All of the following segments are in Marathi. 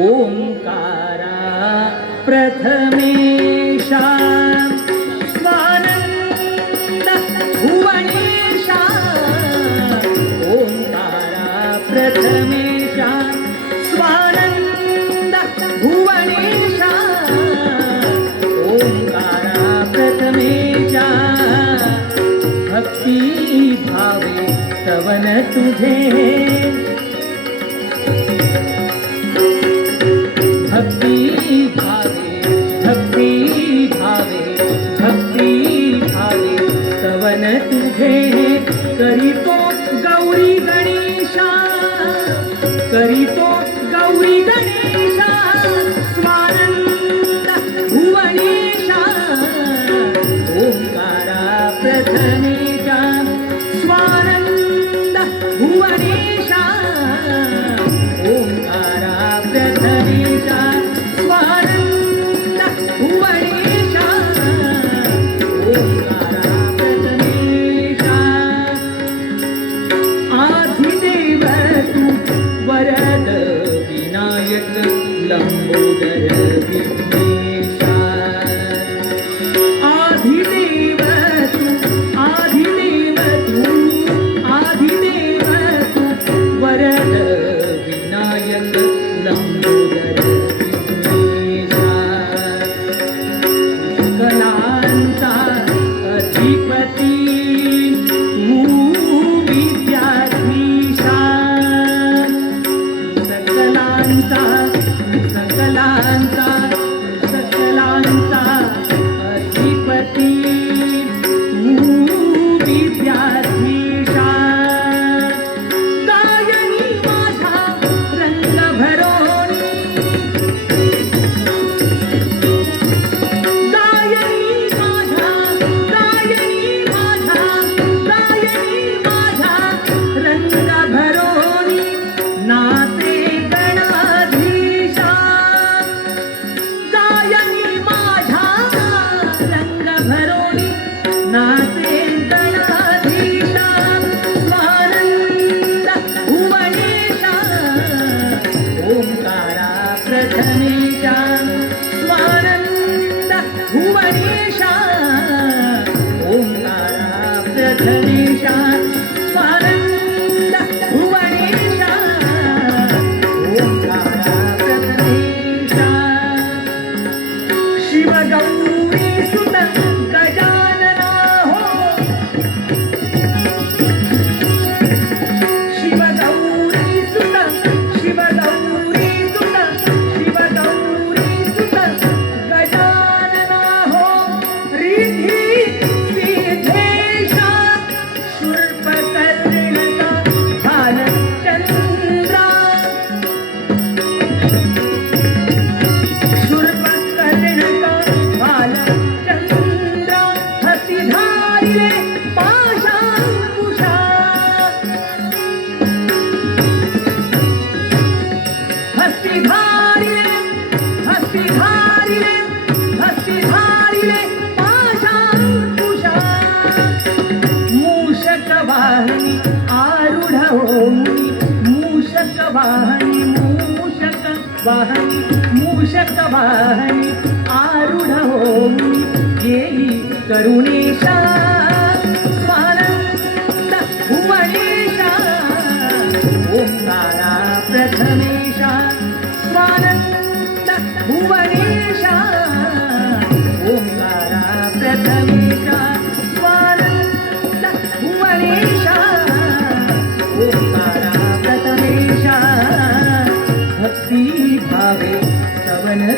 ओङ्कारा प्रथमेशा स्वानन्द भुवनेशा। ओङ्कारा प्रथमेशा स्वानन्द भुवनेशा। ओङ्कारा प्रथमेशा भक्ति भावे तवन तुझे। मन तुझे करीतो गौरी गणेशा करीतो गौरी don't न भरोमि ना स्वारभ हुवनेशाङ्कारा प्रथमेशा स्वारभ हुवनेशांकारा प्रथमेशा। वाहनी मूषक वाहनी आरुढ होमी येई करुणेशा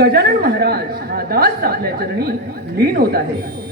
गजानन महाराज हा दास आपल्या चरणी लीन होत आहे.